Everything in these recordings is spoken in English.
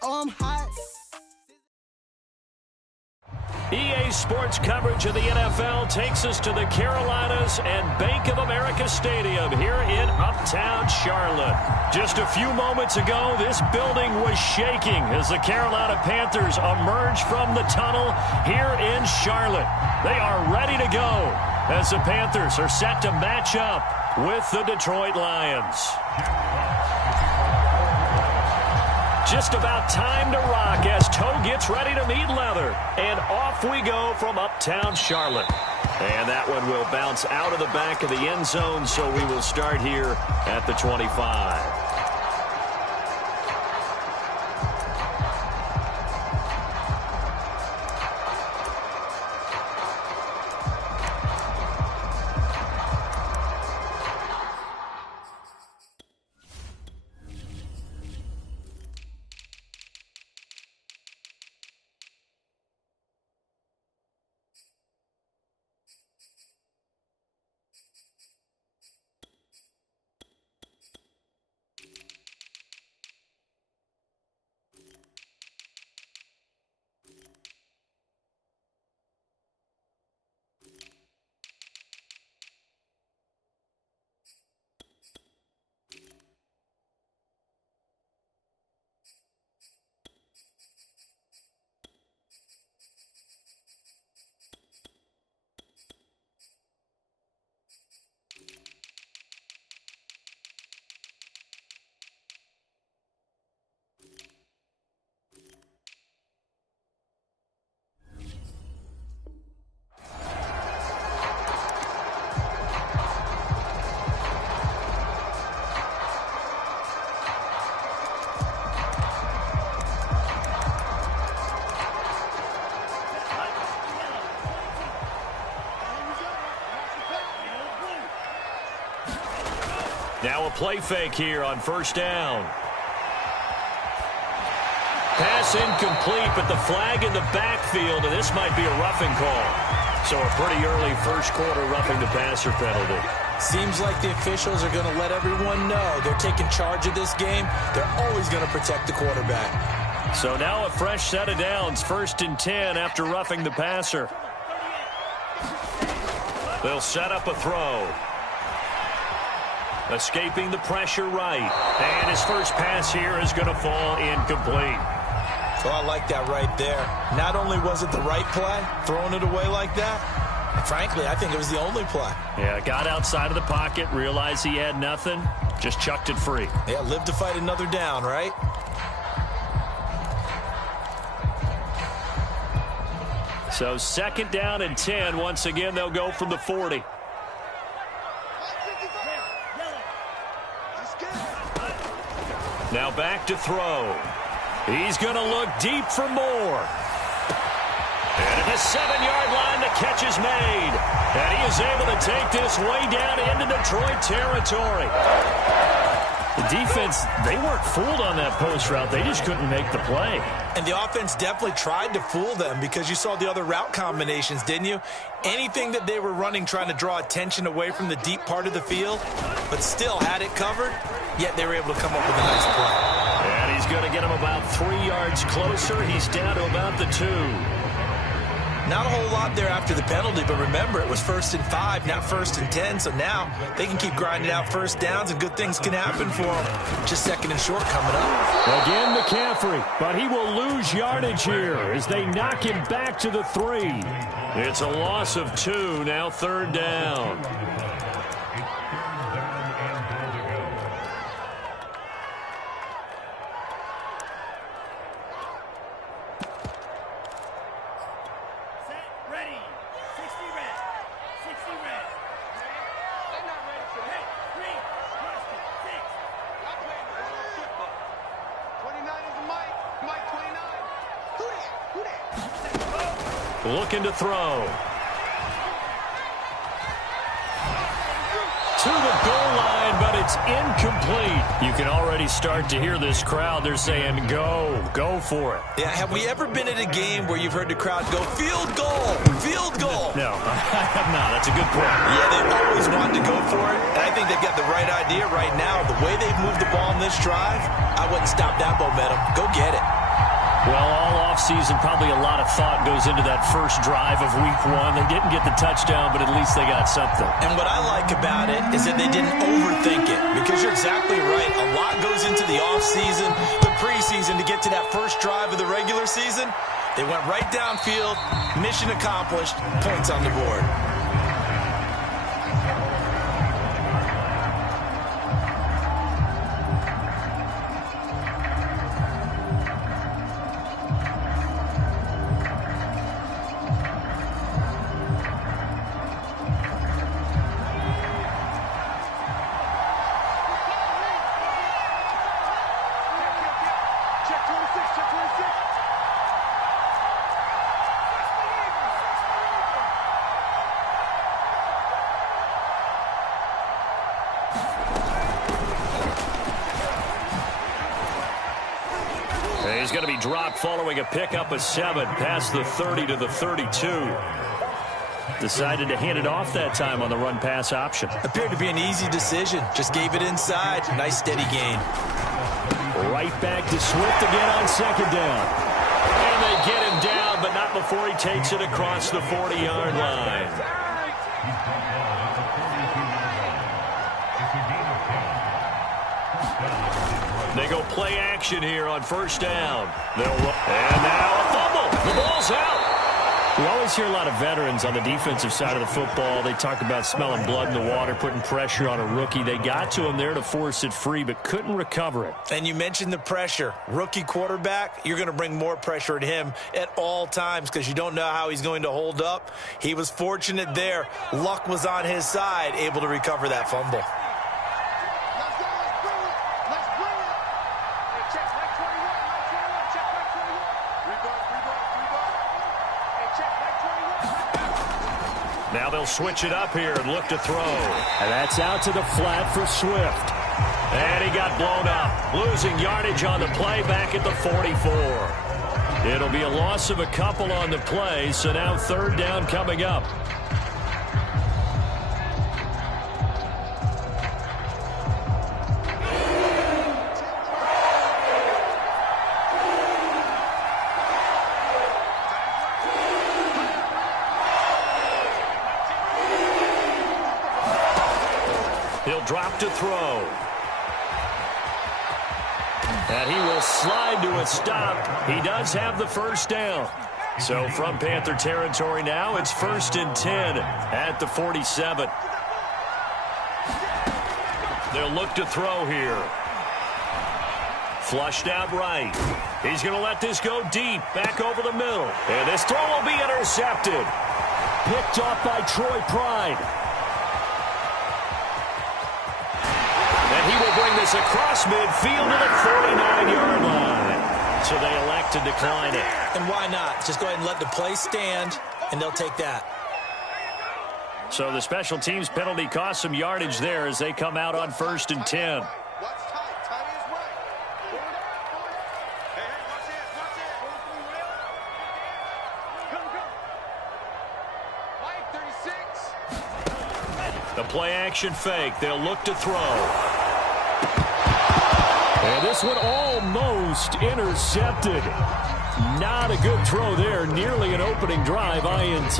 Oh, I'm hot. EA Sports coverage of the NFL takes us to the Carolinas and Bank of America Stadium here in Uptown Charlotte. Just a few moments ago, this building was shaking as the Carolina Panthers emerged from the tunnel here in Charlotte. They are ready to go as the Panthers are set to match up with the Detroit Lions. Just about time to rock as toe gets ready to meet leather. And off we go from Uptown Charlotte. And that one will bounce out of the back of the end zone, so we will start here at the 25. Now a play fake here on first down. Pass incomplete, but the flag in the backfield, and this might be a roughing call. So a pretty early first quarter roughing the passer penalty. Seems like the officials are going to let everyone know they're taking charge of this game. They're always going to protect the quarterback. So now a fresh set of downs, 1st and 10 after roughing the passer. They'll set up a throw. Escaping the pressure right. And his first pass here is going to fall incomplete. So I like that right there. Not only was it the right play, throwing it away like that, and frankly, I think it was the only play. Yeah, got outside of the pocket, realized he had nothing, just chucked it free. Yeah, live to fight another down, right? So 2nd down and 10. Once again, they'll go from the 40. Now back to throw. He's going to look deep for more. And at the 7-yard line, the catch is made. And he is able to take this way down into Detroit territory. The defense, they weren't fooled on that post route. They just couldn't make the play. And the offense definitely tried to fool them because you saw the other route combinations, didn't you? Anything that they were running trying to draw attention away from the deep part of the field, but still had it covered, yet they were able to come up with a nice play. And he's going to get him about 3 yards closer. He's down to about the 2. Not a whole lot there after the penalty, but remember, it was 1st and 5, not 1st and 10, so now they can keep grinding out first downs and good things can happen for them. Just 2nd and short coming up. Again, McCaffrey, but he will lose yardage here as they knock him back to the 3. It's a loss of 2, now 3rd down. Looking to throw. To the goal line, but it's incomplete. You can already start to hear this crowd. They're saying, go for it. Yeah, have we ever been at a game where you've heard the crowd go, field goal, field goal? No, I have not. That's a good point. Yeah, they've always wanted to go for it, and I think they've got the right idea right now. The way they've moved the ball in this drive, I wouldn't stop that momentum. Go get it. Well, all offseason, probably a lot of thought goes into that first drive of Week 1. They didn't get the touchdown, but at least they got something. And what I like about it is that they didn't overthink it, because you're exactly right. A lot goes into the offseason, the preseason, to get to that first drive of the regular season. They went right downfield, mission accomplished, points on the board. He's going to be dropped following a pickup of 7 past the 30 to the 32. Decided to hand it off that time on the run-pass option. Appeared to be an easy decision. Just gave it inside. Nice steady gain. Right back to Swift again on second down. And they get him down, but not before he takes it across the 40-yard line. They go play action here on first down. And now a fumble. The ball's out. We always hear a lot of veterans on the defensive side of the football. They talk about smelling blood in the water, putting pressure on a rookie. They got to him there to force it free, but couldn't recover it. And you mentioned the pressure. Rookie quarterback, you're going to bring more pressure at him at all times because you don't know how he's going to hold up. He was fortunate there. Luck was on his side, able to recover that fumble. Now they'll switch it up here and look to throw. And that's out to the flat for Swift. And he got blown up. Losing yardage on the play back at the 44. It'll be a loss of a couple on the play, so now third down coming up. He'll drop to throw. And he will slide to a stop. He does have the first down. So from Panther territory now, it's 1st and 10 at the 47. They'll look to throw here. Flushed out right. He's going to let this go deep, back over the middle. And this throw will be intercepted. Picked off by Troy Pride. He will bring this across midfield to the 49-yard line. So they elect to decline it. And why not? Just go ahead and let the play stand, and they'll take that. So the special teams penalty cost some yardage there as they come out on 1st and 10. The play action fake. They'll look to throw. And this one almost intercepted. Not a good throw there. Nearly an opening drive INT.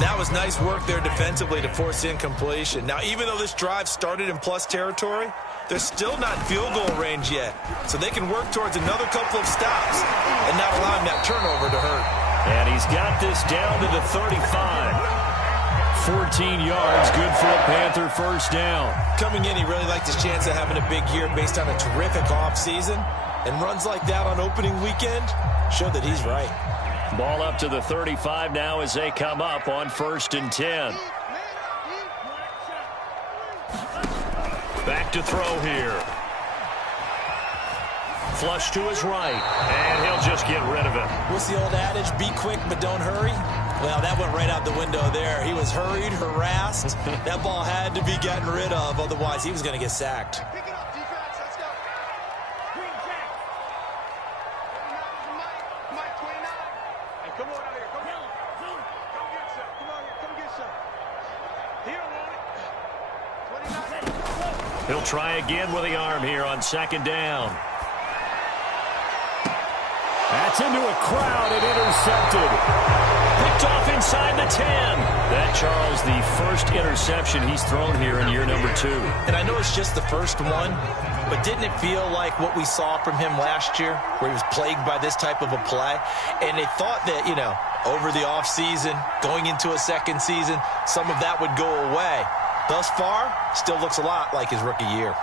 That was nice work there defensively to force incompletion. Now, even though this drive started in plus territory, they're still not in field goal range yet. So they can work towards another couple of stops and not allowing that turnover to hurt. And he's got this down to the 35. 14 yards, good for a Panther first down. Coming in, he really liked his chance of having a big year based on a terrific offseason. And runs like that on opening weekend show that he's right. Ball up to the 35 now as they come up on 1st and 10. Back to throw here. Flush to his right, and he'll just get rid of it. What's the old adage? Be quick, but don't hurry. Well, that went right out the window there. He was hurried, harassed. That ball had to be gotten rid of, otherwise he was going to get sacked. Pick it up, defense. Let's go. Green Jack. Mike 29. Hey, come on out here. Come on. Come get some. Come on here. Come get some. He don't want it. 29. He'll try again with the arm here on 2nd down. Gets into a crowd and intercepted. Picked off inside the 10. That, Charles, the first interception he's thrown here in year number 2. And I know it's just the first one, but didn't it feel like what we saw from him last year, where he was plagued by this type of a play? And they thought that, you know, over the offseason, going into a second season, some of that would go away. Thus far, still looks a lot like his rookie year.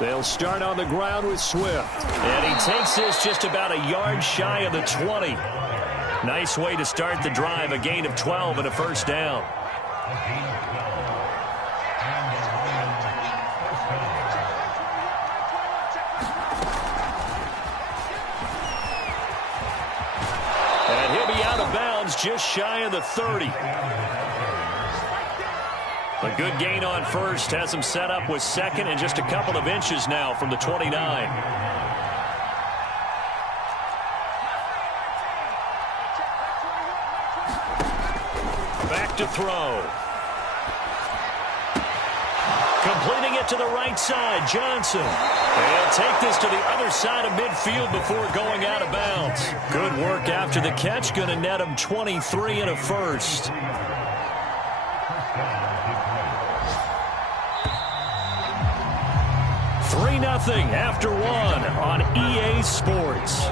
They'll start on the ground with Swift. And he takes this just about a yard shy of the 20. Nice way to start the drive, a gain of 12 and a first down. And he'll be out of bounds just shy of the 30. A good gain on first has him set up with second and just a couple of inches now from the 29. Back to throw. Completing it to the right side, Johnson. He'll take this to the other side of midfield before going out of bounds. Good work after the catch, going to net him 23 and a first. Nothing after one on EA Sports.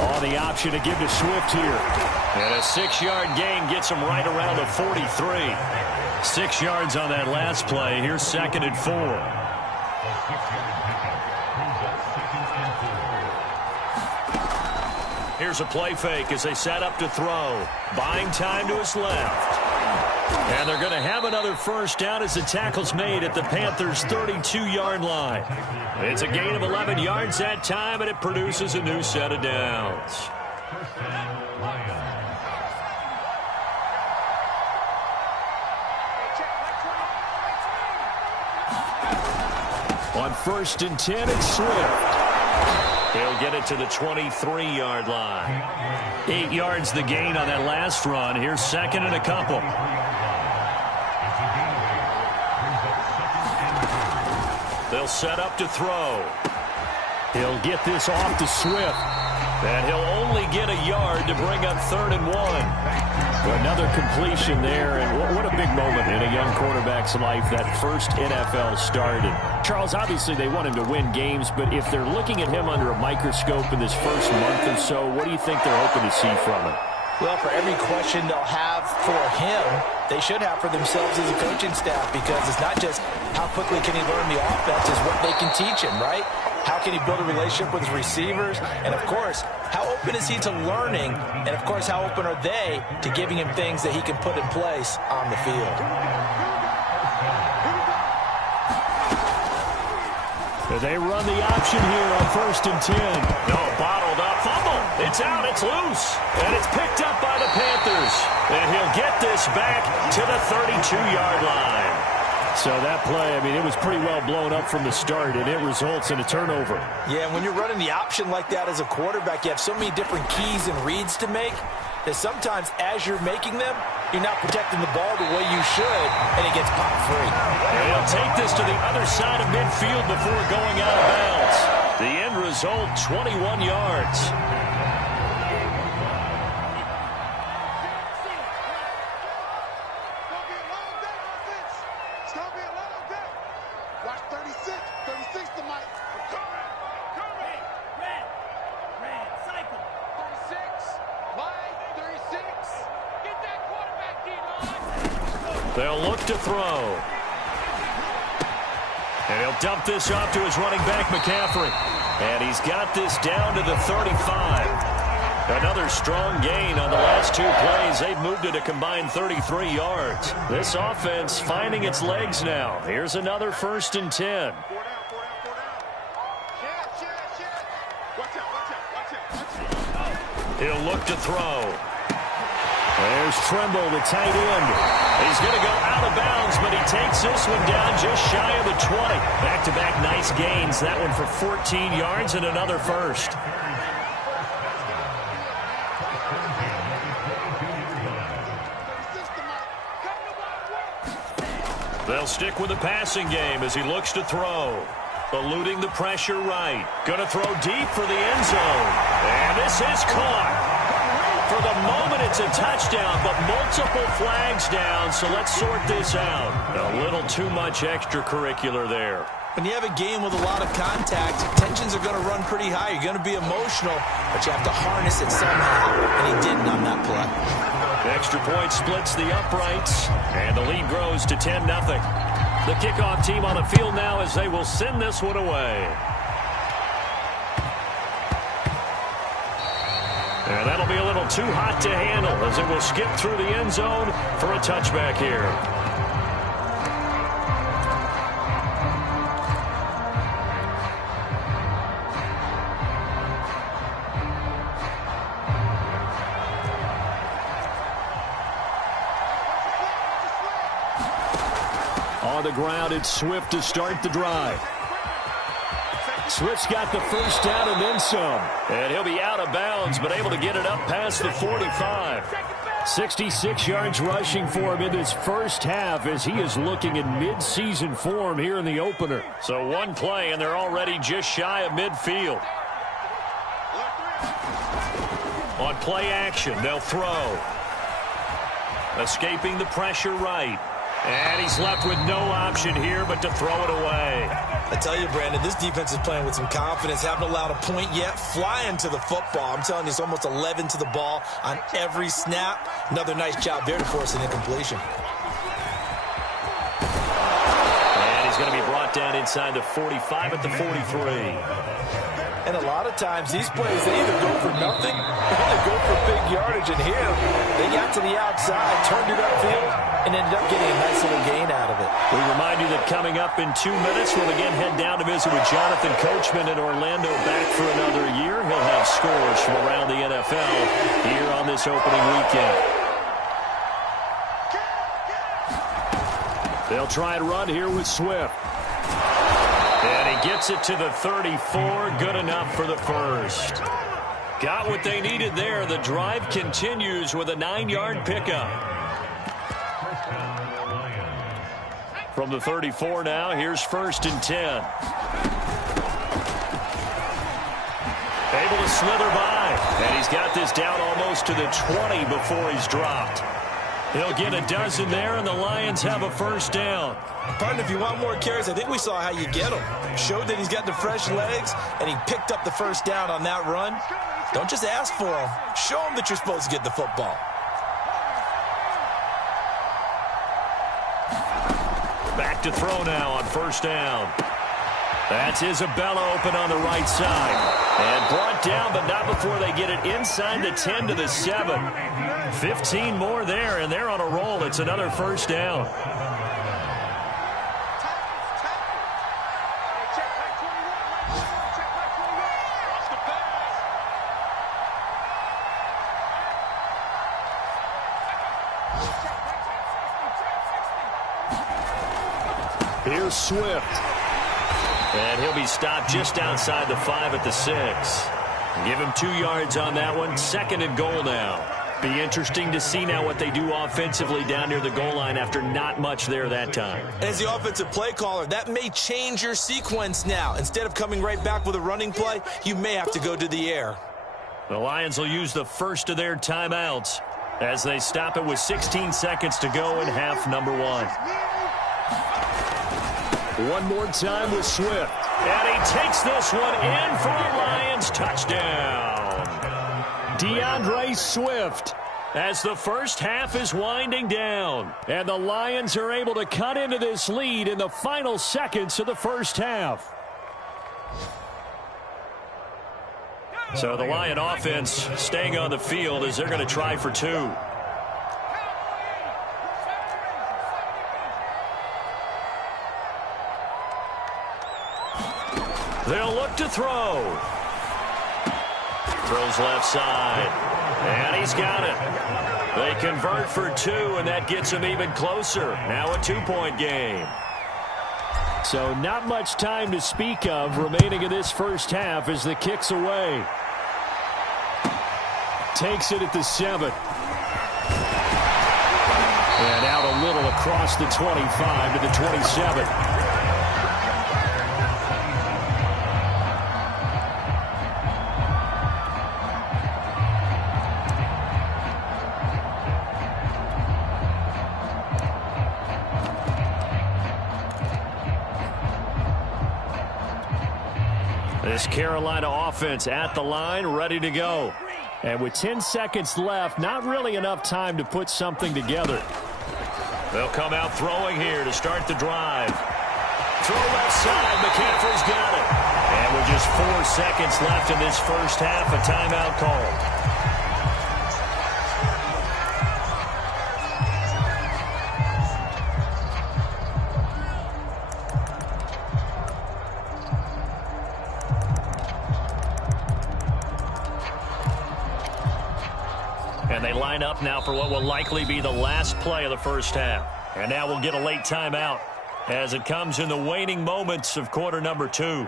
On the option to give to Swift here. And a 6-yard gain gets him right around the 43. 6 yards on that last play. Here's 2nd and 4. Here's a play fake as they set up to throw. Buying time to his left. And they're going to have another first down as the tackle's made at the Panthers' 32-yard line. It's a gain of 11 yards that time, and it produces a new set of downs. On 1st and 10, it's Swift. He'll get it to the 23-yard line. 8 yards the gain on that last run. Here's 2nd and a couple. They'll set up to throw. He'll get this off to Swift. And he'll only get a yard to bring up 3rd and 1. Another completion there, and what a big moment in a young quarterback's life, that first NFL start. And Charles, obviously they want him to win games, but if they're looking at him under a microscope in this first month or so, what do you think they're hoping to see from him? Well, for every question they'll have for him, they should have for themselves as a coaching staff, because it's not just how quickly can he learn the offense, it's what they can teach him, right? How can he build a relationship with his receivers? And, of course, how open is he to learning? And, of course, how open are they to giving him things that he can put in place on the field? They run the option here on 1st and 10. No, bottled up. Fumble. It's out. It's loose. And it's picked up by the Panthers. And he'll get this back to the 32-yard line. So that play, I mean, it was pretty well blown up from the start, and it results in a turnover. Yeah, and when you're running the option like that as a quarterback, you have so many different keys and reads to make that sometimes as you're making them, you're not protecting the ball the way you should, and it gets popped free. And he'll take this to the other side of midfield before going out of bounds. The end result, 21 yards. They'll look to throw. And he'll dump this off to his running back, McCaffrey. And he's got this down to the 35. Another strong gain on the last 2 plays. They've moved it a combined 33 yards. This offense finding its legs now. Here's another 1st and 10. He'll look to throw. There's Tremble, the tight end. He's going to go out of bounds, but he takes this one down just shy of the 20. Back-to-back nice gains. That one for 14 yards and another first. They'll stick with the passing game as he looks to throw. Eluding the pressure right. Going to throw deep for the end zone. And this is caught. For the moment, it's a touchdown, but multiple flags down, so let's sort this out. A little too much extracurricular there. When you have a game with a lot of contact, tensions are going to run pretty high. You're going to be emotional, but you have to harness it somehow, and he didn't on that play. The extra point splits the uprights, and the lead grows to 10-0. The kickoff team on the field now as they will send this one away. And that'll be a little too hot to handle as it will skip through the end zone for a touchback here. On the ground, it's Swift to start the drive. Swift's got the first down and then some. And he'll be out of bounds, but able to get it up past the 45. 66 yards rushing for him in this first half as he is looking in mid-season form here in the opener. So one play, and they're already just shy of midfield. On play action, they'll throw. Escaping the pressure right. And he's left with no option here but to throw it away. I tell you, Brandon, this defense is playing with some confidence. Haven't allowed a point yet. Flying to the football. I'm telling you, it's almost 11 to the ball on every snap. Another nice job there to force an incompletion. And he's going to be brought down inside the 45 at the 43. And a lot of times, these plays, they either go for nothing or they go for big yardage. And here, they got to the outside, turned it upfield, and ended up getting a nice little gain out of it. We remind you that coming up in 2 minutes, we'll again head down to visit with Jonathan Coachman in Orlando, back for another year. He'll have scores from around the NFL here on this opening weekend. They'll try and run here with Swift. And he gets it to the 34. Good enough for the first. Got what they needed there. The drive continues with a 9-yard pickup. From the 34 now, here's 1st and 10. Able to slither by. And he's got this down almost to the 20 before he's dropped. He'll get a dozen there, and the Lions have a first down. Pardon, if you want more carries, I think we saw how you get him. Showed that he's got the fresh legs, and he picked up the first down on that run. Don't just ask for him. Show him that you're supposed to get the football. Back to throw now on first down. That's Isabella open on the right side. And brought down, but not before they get it inside the 10 to the 7. 15 more there, and they're on a roll. It's another first down. Here's Swift. And he'll be stopped just outside the 5 at the 6. Give him 2 yards on that one. 2nd and goal now. Be interesting to see now what they do offensively down near the goal line after not much there that time. As the offensive play caller, that may change your sequence now. Instead of coming right back with a running play, you may have to go to the air. The Lions will use the first of their timeouts as they stop it with 16 seconds to go in half number 1. One more time with Swift. And he takes this one in for a Lions touchdown. DeAndre Swift as the first half is winding down. And the Lions are able to cut into this lead in the final seconds of the first half. So the Lion offense staying on the field as they're going to try for 2. They'll look to throw. Throws left side. And he's got it. They convert for 2, and that gets him even closer. Now a 2-point game. So not much time to speak of remaining in this first half as the kick's away. Takes it at the 7. And out a little middle across the 25 to the 27. This Carolina offense at the line, ready to go. And with 10 seconds left, not really enough time to put something together. They'll come out throwing here to start the drive. Throw left side, McCaffrey's got it. And with just 4 seconds left in this first half, a timeout called. And they line up now for what will likely be the last play of the first half. And now we'll get a late timeout as it comes in the waning moments of quarter number 2.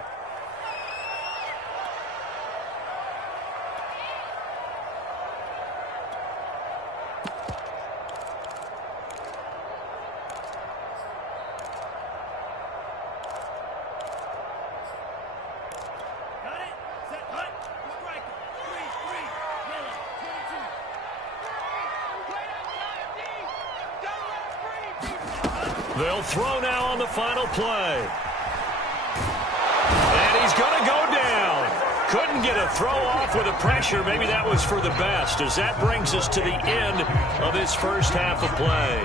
They'll throw now on the final play. And he's going to go down. Couldn't get a throw off with the pressure. Maybe that was for the best, as that brings us to the end of this first half of play.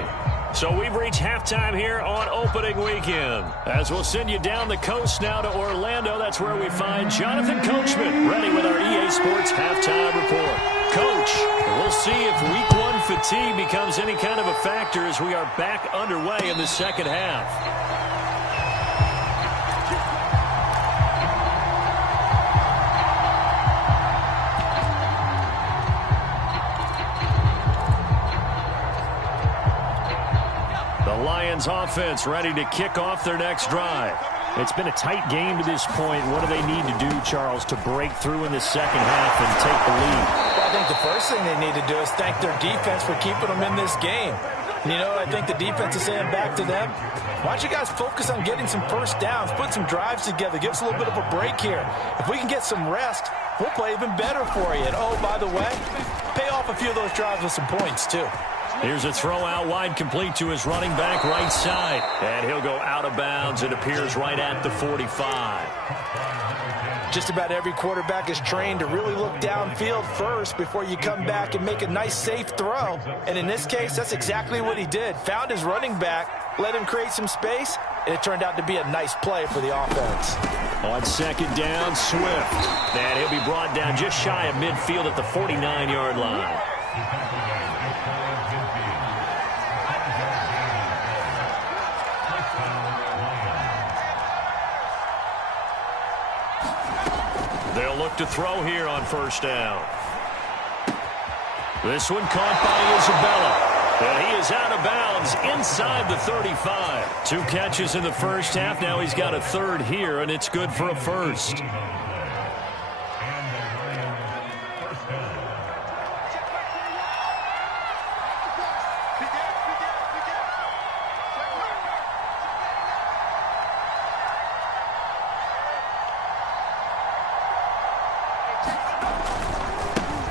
So we've reached halftime here on opening weekend. As we'll send you down the coast now to Orlando, that's where we find Jonathan Coachman, ready with our EA Sports halftime report. Coach, we'll see if week 1 fatigue becomes any kind of a factor as we are back underway in the second half. The Lions offense ready to kick off their next drive. It's been a tight game to this point. What do they need to do, Charles, to break through in the second half and take the lead? Well, I think the first thing they need to do is thank their defense for keeping them in this game. You know, I think the defense is saying back to them, why don't you guys focus on getting some first downs, put some drives together, give us a little bit of a break here. If we can get some rest, we'll play even better for you. And, oh, by the way, pay off a few of those drives with some points, too. Here's a throw out wide, complete to his running back right side. And he'll go out of bounds. It appears right at the 45. Just about every quarterback is trained to really look downfield first before you come back and make a nice, safe throw. And in this case, that's exactly what he did. Found his running back, let him create some space, and it turned out to be a nice play for the offense. On second down, Swift. And he'll be brought down just shy of midfield at the 49-yard line. They'll look to throw here on first down. This one caught by Isabella. And he is out of bounds inside the 35. 2 catches in the first half. Now he's got a third here, and it's good for a first.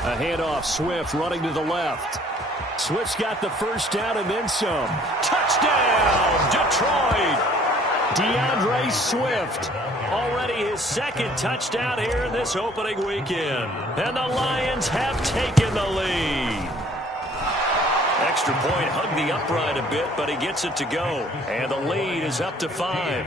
A handoff, Swift running to the left. Swift's got the first down and then some. Touchdown, Detroit! DeAndre Swift, already his second touchdown here in this opening weekend. And the Lions have taken the lead. Extra point hugged the upright a bit, but he gets it to go. And the lead is up to 5.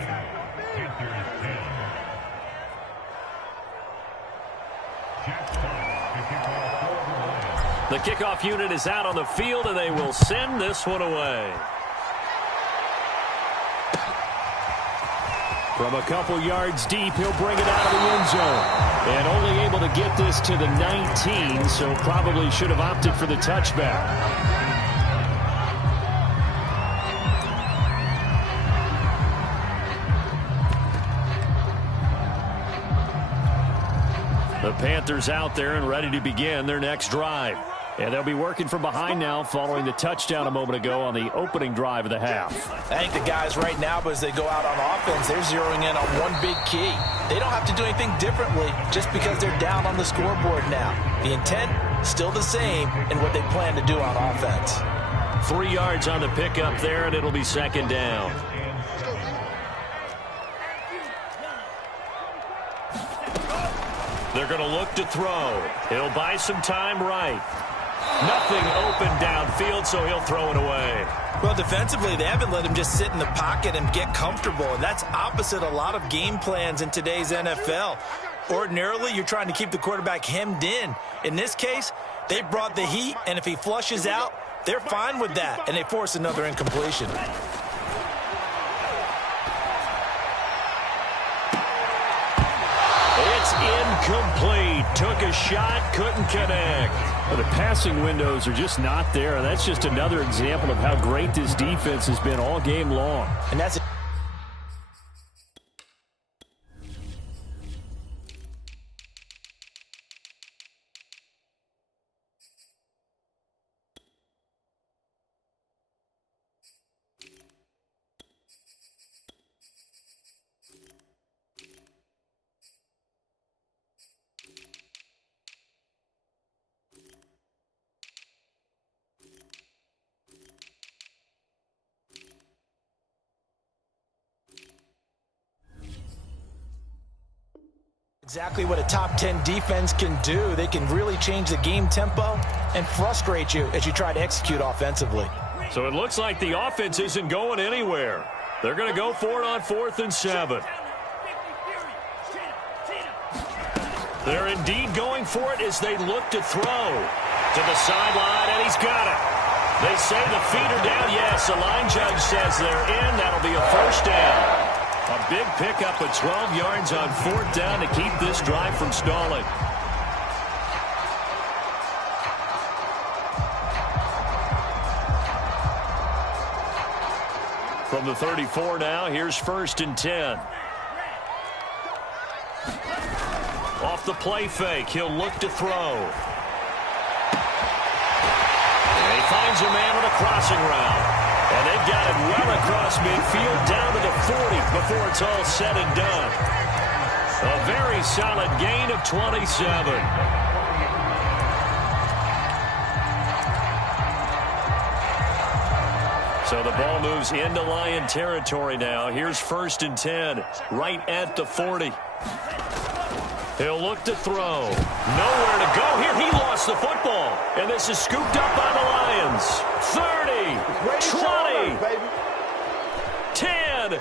The kickoff unit is out on the field, and they will send this one away. From a couple yards deep, he'll bring it out of the end zone. And only able to get this to the 19, so probably should have opted for the touchback. The Panthers out there and ready to begin their next drive. And they'll be working from behind now following the touchdown a moment ago on the opening drive of the half. I think the guys right now, as they go out on offense, they're zeroing in on one big key. They don't have to do anything differently just because they're down on the scoreboard now. The intent, still the same in what they plan to do on offense. 3 yards on the pickup there, and it'll be second down. They're going to look to throw. He'll buy some time right. Nothing open downfield, so he'll throw it away. Well, defensively, they haven't let him just sit in the pocket and get comfortable, and that's opposite a lot of game plans in today's NFL. Ordinarily, you're trying to keep the quarterback hemmed in. In this case, they brought the heat, and if he flushes out, they're fine with that, and they force another incompletion. It's incomplete. Took a shot, couldn't connect. Well, the passing windows are just not there. That's just another example of how great this defense has been all game long. And that's exactly what a top 10 defense can do. They can really change the game tempo and frustrate you as you try to execute offensively. So it looks like the offense isn't going anywhere. They're going to go for it on 4th and 7. They're indeed going for it as they look to throw to the sideline, and he's got it. They say the feet are down. Yes, the line judge says they're in. That'll be a first down. A big pickup of 12 yards on 4th down to keep this drive from stalling. From the 34 now, here's 1st and 10. Off the play fake, he'll look to throw. And he finds a man with a crossing route. And they've got it well across midfield down to the 40 before it's all said and done. A very solid gain of 27. So the ball moves into Lion territory now. Here's 1st and 10, right at the 40. He'll look to throw. Nowhere to go here. He lost the football. And this is scooped up by the Lions. 30, 20, 10.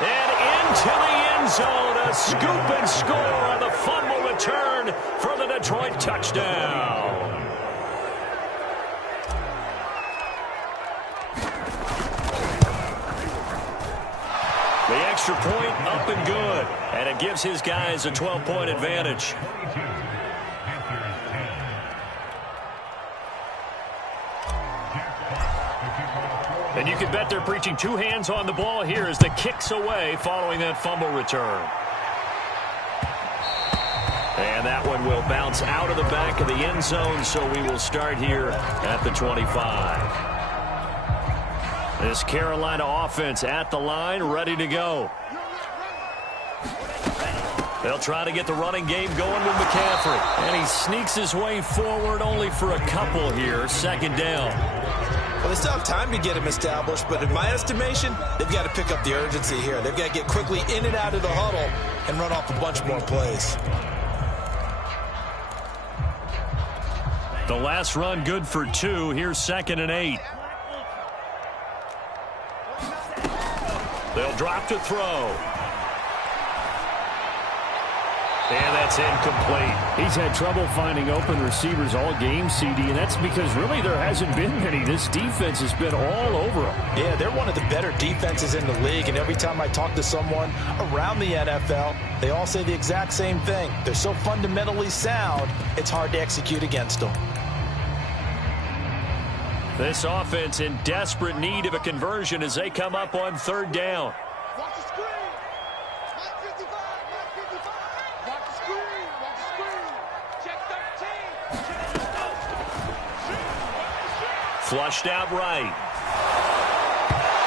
And into the end zone. A scoop and score on the fumble return for the Detroit touchdown. The extra point up and good. And it gives his guys a 12-point advantage. And you can bet they're preaching 2 hands on the ball here as the kick's away following that fumble return. And that one will bounce out of the back of the end zone, so we will start here at the 25. This Carolina offense at the line, ready to go. They'll try to get the running game going with McCaffrey. And he sneaks his way forward only for a couple here. 2nd down. Well, they still have time to get him established, but in my estimation, they've got to pick up the urgency here. They've got to get quickly in and out of the huddle and run off a bunch more plays. The last run good for 2. Here's 2nd and 8. They'll drop to throw. And that's incomplete. He's had trouble finding open receivers all game, CD, and that's because really there hasn't been many. This defense has been all over them. Yeah, they're one of the better defenses in the league, and every time I talk to someone around the NFL, they all say the exact same thing. They're so fundamentally sound, it's hard to execute against them. This offense in desperate need of a conversion as they come up on 3rd down. Watch the screen. Mike 55. Mike 55. Watch the screen. Watch the screen. Check 13. Flushed out right.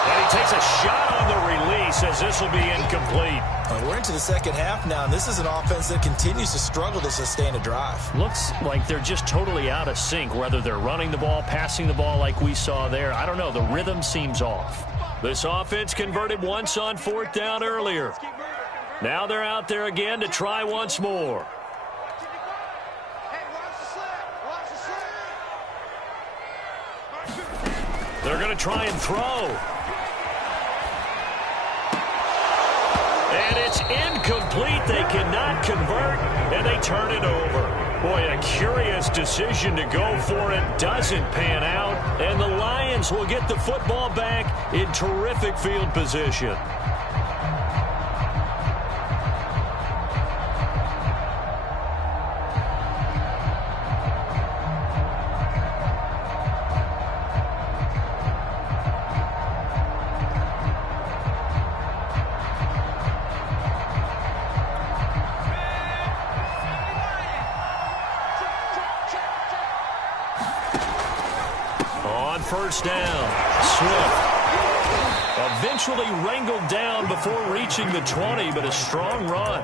And he takes a shot on the release as this will be incomplete. We're into the second half now, and this is an offense that continues to struggle to sustain a drive. Looks like they're just totally out of sync, whether they're running the ball, passing the ball like we saw there. I don't know. The rhythm seems off. This offense converted once on 4th down earlier. Now they're out there again to try once more. They're going to try and throw. And it's incomplete. They cannot convert, and they turn it over. Boy, a curious decision to go for it. Doesn't pan out, and the Lions will get the football back in terrific field position. First down. Swift eventually wrangled down before reaching the 20, but a strong run.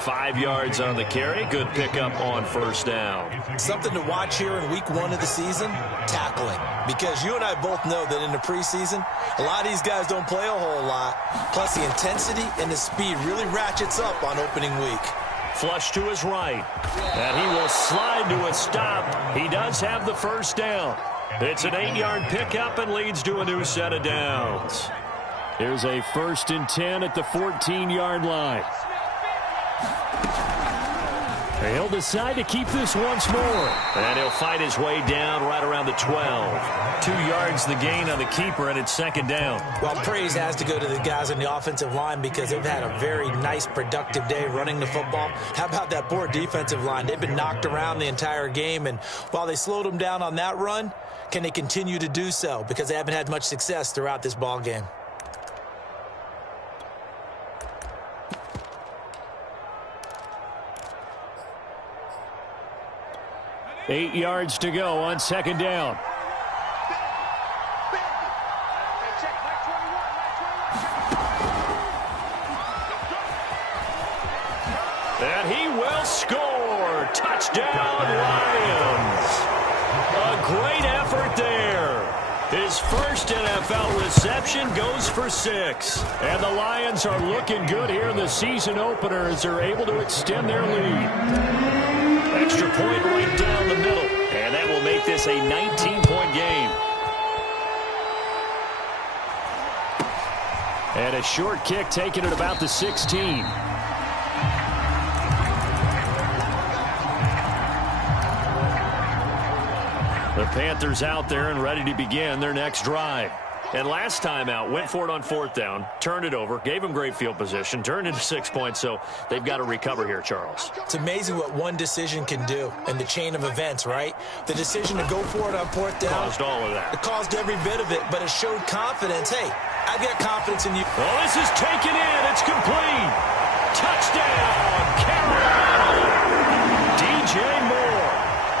5 yards on the carry. Good pickup on first down. Something to watch here in week 1 of the season, tackling. Because you and I both know that in the preseason, a lot of these guys don't play a whole lot. Plus the intensity and the speed really ratchets up on opening week. Flush to his right. And he will slide to a stop. He does have the first down. It's an 8-yard pickup and leads to a new set of downs. Here's a 1st and 10 at the 14-yard line. He'll decide to keep this once more. And he'll fight his way down right around the 12. 2 yards the gain on the keeper, and it's 2nd down. Well, praise has to go to the guys on the offensive line because they've had a very nice, productive day running the football. How about that poor defensive line? They've been knocked around the entire game, and while they slowed them down on that run, can they continue to do so? Because they haven't had much success throughout this ball game. Eight yards to go on 2nd down. And he will score. Touchdown, Lions. A great effort there. His first NFL reception goes for 6. And the Lions are looking good here in the season opener as they're able to extend their lead. Extra point right down the middle. And that will make this a 19-point game. And a short kick taken at about the 16. The Panthers out there and ready to begin their next drive. And last time out, went for it on 4th down, turned it over, gave them great field position, turned into 6 points, so they've got to recover here, Charles. It's amazing what one decision can do in the chain of events, right? The decision to go for it on 4th down. Caused all of that. It caused every bit of it, but it showed confidence. Hey, I've got confidence in you. Well, this is taken in. It's complete. Touchdown, Carolina. DJ Moore,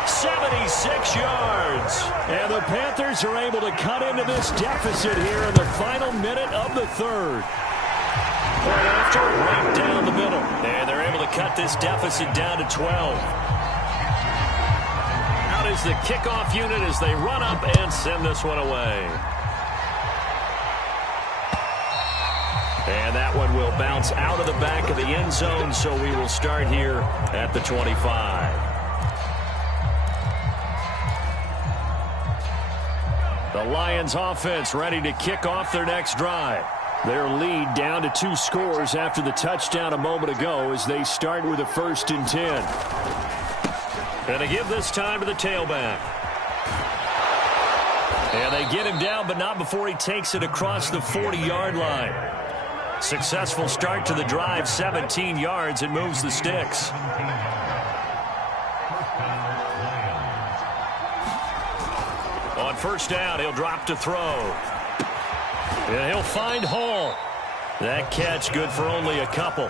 76 yards. And the Panthers are able to cut into this deficit here in the final minute of the 3rd. Right after, right down the middle. And they're able to cut this deficit down to 12. Out is the kickoff unit as they run up and send this one away. And that one will bounce out of the back of the end zone, so we will start here at the 25. The Lions offense ready to kick off their next drive. Their lead down to 2 scores after the touchdown a moment ago as they start with a 1st and 10. And they give this time to the tailback. And they get him down, but not before he takes it across the 40-yard line. Successful start to the drive, 17 yards, and moves the sticks. On 1st down, he'll drop to throw. And he'll find Hall. That catch good for only a couple.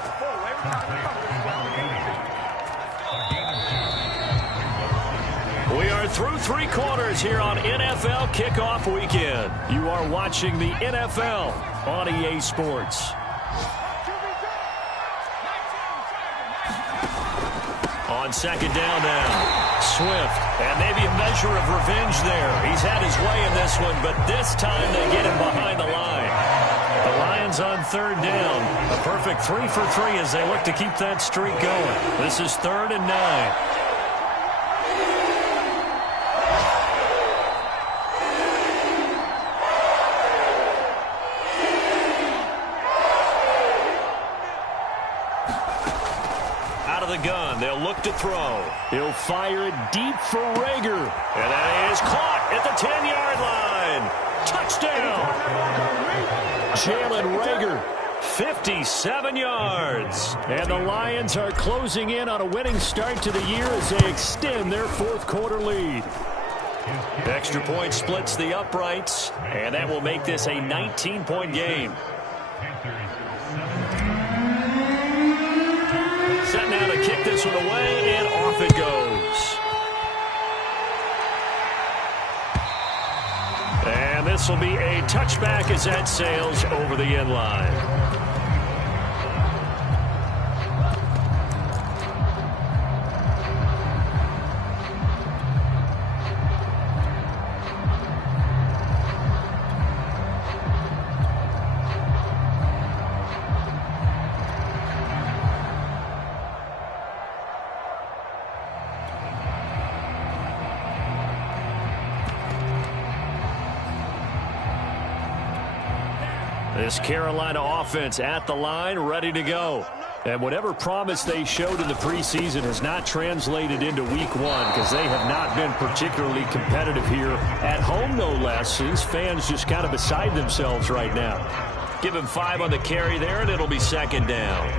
We are through 3 quarters here on NFL Kickoff Weekend. You are watching the NFL on EA Sports. On second down now, Swift, and maybe a measure of revenge there. He's had his way in this one, but this time they get him behind the line. The Lions on third down. A perfect 3 for 3 as they look to keep that streak going. This is 3rd and 9. Gun. They'll look to throw. He'll fire it deep for Rager. And that is caught at the 10-yard line. Touchdown. Jalen Rager, 57 yards. And the Lions are closing in on a winning start to the year as they extend their 4th quarter lead. Extra point splits the uprights, and that will make this a 19-point game. Set now to kick this one away, and off it goes. And this will be a touchback as that sails over the end line. This Carolina offense at the line, ready to go. And whatever promise they showed in the preseason has not translated into week 1 because they have not been particularly competitive here at home, no less. These fans just kind of beside themselves right now. Give him 5 on the carry there, and it'll be second down.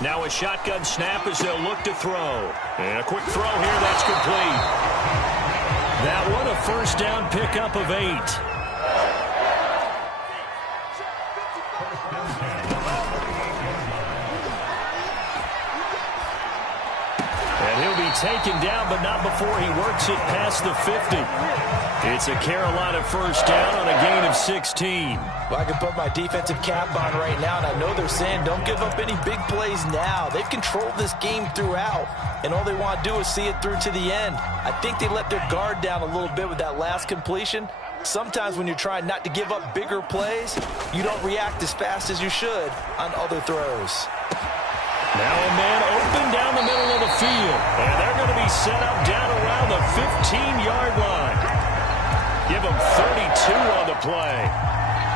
Now a shotgun snap as they'll look to throw. And a quick throw here, that's complete. That one a first down pickup of 8. And he'll be taken down, but not before he works it past the 50. It's a Carolina first down on a gain of 16. Well, I can put my defensive cap on right now, and I know they're saying don't give up any big plays now. They've controlled this game throughout, and all they want to do is see it through to the end. I think they let their guard down a little bit with that last completion. Sometimes when you're trying not to give up bigger plays, you don't react as fast as you should on other throws. Now a man open down the middle of the field, and they're going to be set up down around the 15-yard line. Give them 32 on the play.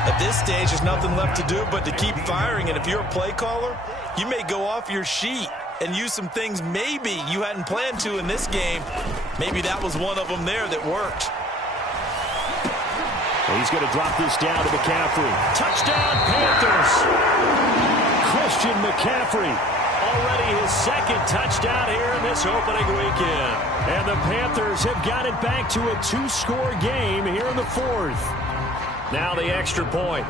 At this stage, there's nothing left to do but to keep firing. And if you're a play caller, you may go off your sheet and use some things maybe you hadn't planned to in this game. Maybe that was one of them there that worked. Well, he's going to drop this down to McCaffrey. Touchdown, Panthers. Christian McCaffrey. Already his 2nd touchdown here in this opening weekend. And the Panthers have got it back to a 2-score game here in the 4th. Now the extra point.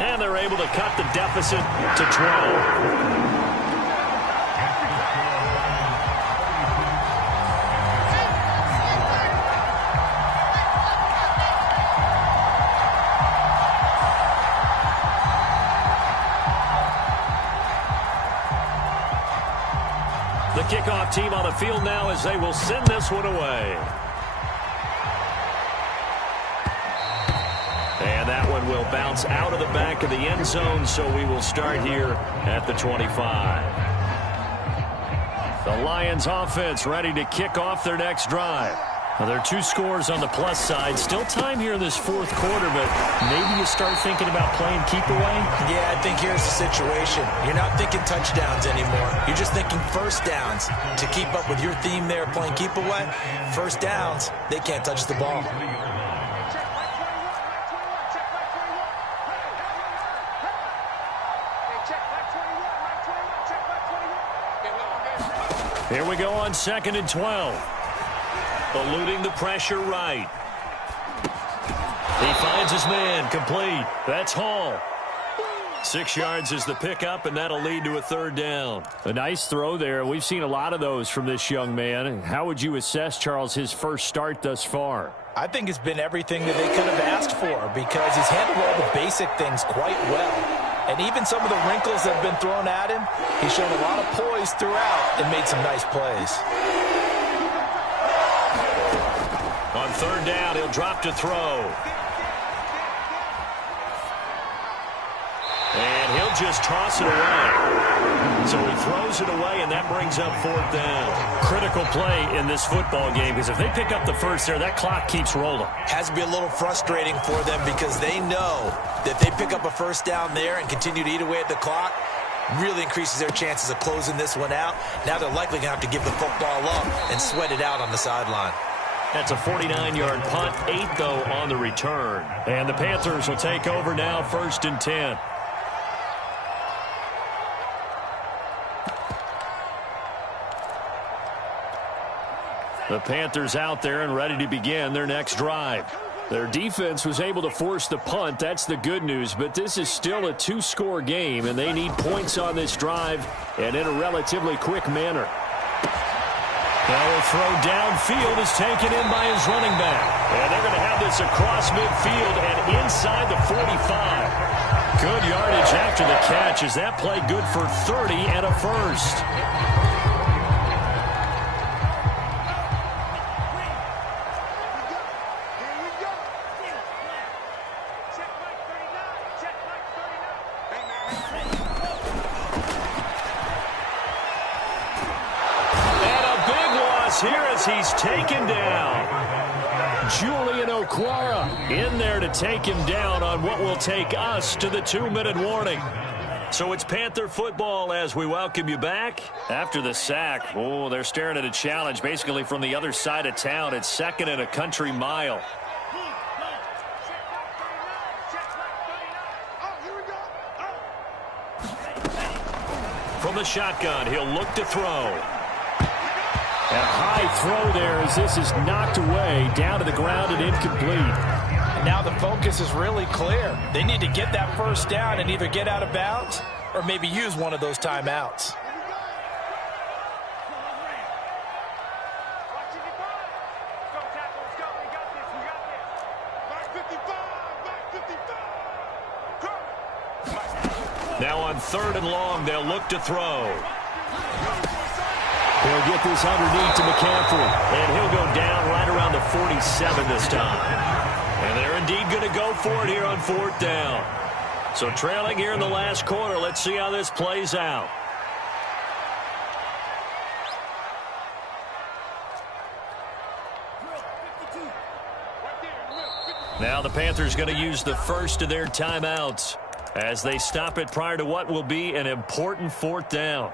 And they're able to cut the deficit to 12. The kickoff team on the field now as they will send this one away. And that one will bounce out of the back of the end zone, so we will start here at the 25. The Lions offense ready to kick off their next drive. Well, there are 2 scores on the plus side. Still time here in this 4th quarter, but maybe you start thinking about playing keep away? Yeah, I think here's the situation. You're not thinking touchdowns anymore. You're just thinking first downs. To keep up with your theme there, playing keep away, first downs, they can't touch the ball. Here we go on 2nd and 12. eluding the pressure right. He finds his man, complete. That's Hall. 6 yards is the pickup, and that'll lead to a third down. A nice throw there. We've seen a lot of those from this young man. How would you assess, Charles, his first start thus far? I think it's been everything that they could have asked for because he's handled all the basic things quite well. And even some of the wrinkles that have been thrown at him, he's shown a lot of poise throughout and made some nice plays. On third down, he'll drop to throw. And he'll just toss it away. So he throws it away, and that brings up fourth down. Critical play in this football game because if they pick up the first there, that clock keeps rolling. Has to be a little frustrating for them because they know that they pick up a first down there and continue to eat away at the clock, really increases their chances of closing this one out. Now they're likely going to have to give the football up and sweat it out on the sideline. That's a 49-yard punt, 8 though on the return. And the Panthers will take over now, 1st and 10. The Panthers out there and ready to begin their next drive. Their defense was able to force the punt. That's the good news. But this is still a 2-score game, and they need points on this drive and in a relatively quick manner. Now a throw downfield is taken in by his running back. And they're going to have this across midfield and inside the 45. Good yardage after the catch. Is that play good for 30 and a first? Here as he's taken down. Julian Okwara in there to take him down on what will take us to the 2-minute warning. So it's Panther football as we welcome you back. After the sack, oh, they're staring at a challenge basically from the other side of town. It's 2nd and a country mile. From the shotgun, he'll look to throw. A high throw there as this is knocked away down to the ground and incomplete. And now the focus is really clear. They need to get that first down and either get out of bounds or maybe use one of those timeouts. Now on 3rd and long, they'll look to throw. They'll get this underneath to McCaffrey. And he'll go down right around the 47 this time. And they're indeed going to go for it here on 4th down. So trailing here in the last quarter. Let's see how this plays out. Now the Panthers going to use the first of their timeouts as they stop it prior to what will be an important 4th down.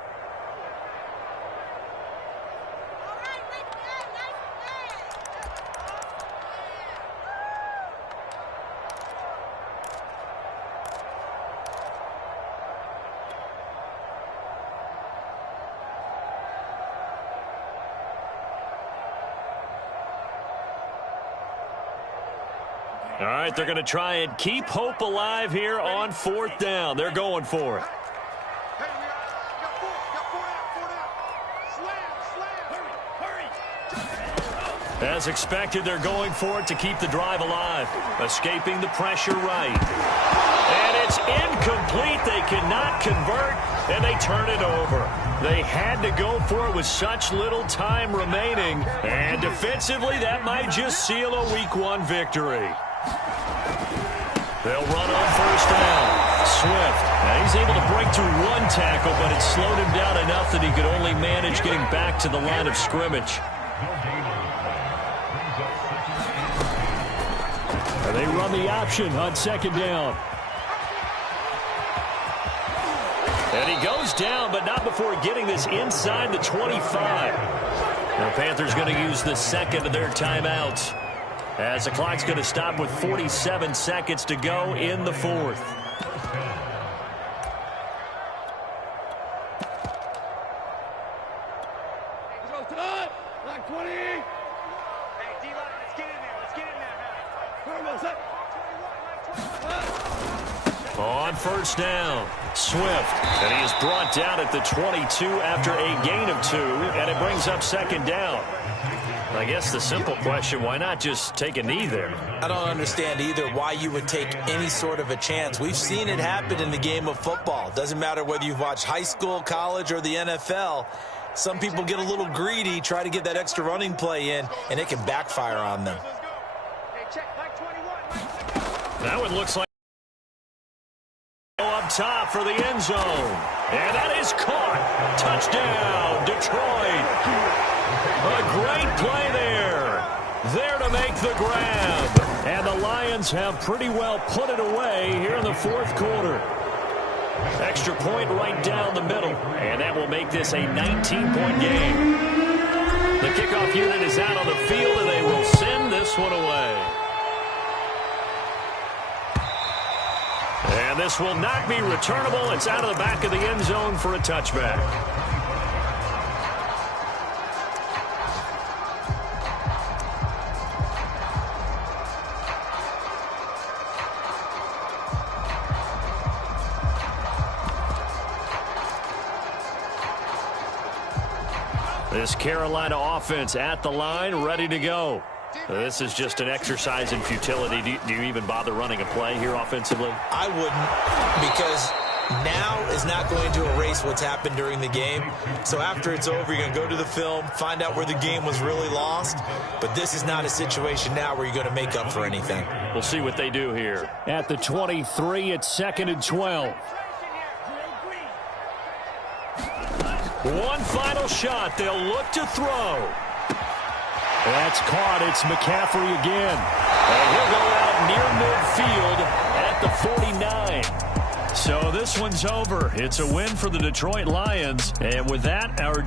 All right, they're going to try and keep hope alive here on 4th down. They're going for it. As expected, they're going for it to keep the drive alive. Escaping the pressure right. And it's incomplete. They cannot convert, and they turn it over. They had to go for it with such little time remaining. And defensively, that might just seal a Week 1 victory. They'll run on 1st down. Swift. Now he's able to break through 1 tackle, but it slowed him down enough that he could only manage getting back to the line of scrimmage. They run the option on 2nd down. And he goes down, but not before getting this inside the 25. The Panthers going to use the 2nd of their timeouts, as the clock's going to stop with 47 seconds to go in the 4th. first down. Swift, and he is brought down at the 22 after a gain of 2, and it brings up second down. I guess the simple question, why not just take a knee there? I don't understand either why you would take any sort of a chance. We've seen it happen in the game of football. Doesn't matter whether you've watched high school, college, or the NFL. Some people get a little greedy, try to get that extra running play in, and it can backfire on them. That one looks like up top for the end zone. And that is caught. Touchdown, Detroit. A great play there. There to make the grab. And the Lions have pretty well put it away here in the fourth quarter. Extra point right down the middle. And that will make this a 19-point game. The kickoff unit is out on the field, and they will send this one away. And this will not be returnable. It's out of the back of the end zone for a touchback. This Carolina offense at the line, ready to go. This is just an exercise in futility. Do you even bother running a play here offensively? I wouldn't, because now is not going to erase what's happened during the game. So after it's over, you're going to go to the film, find out where the game was really lost. But this is not a situation now where you're going to make up for anything. We'll see what they do here. At the 23, it's 2nd and 12. One final shot. They'll look to throw. That's caught. It's McCaffrey again. And he'll go out near midfield at the 49. So this one's over. It's a win for the Detroit Lions. And with that, our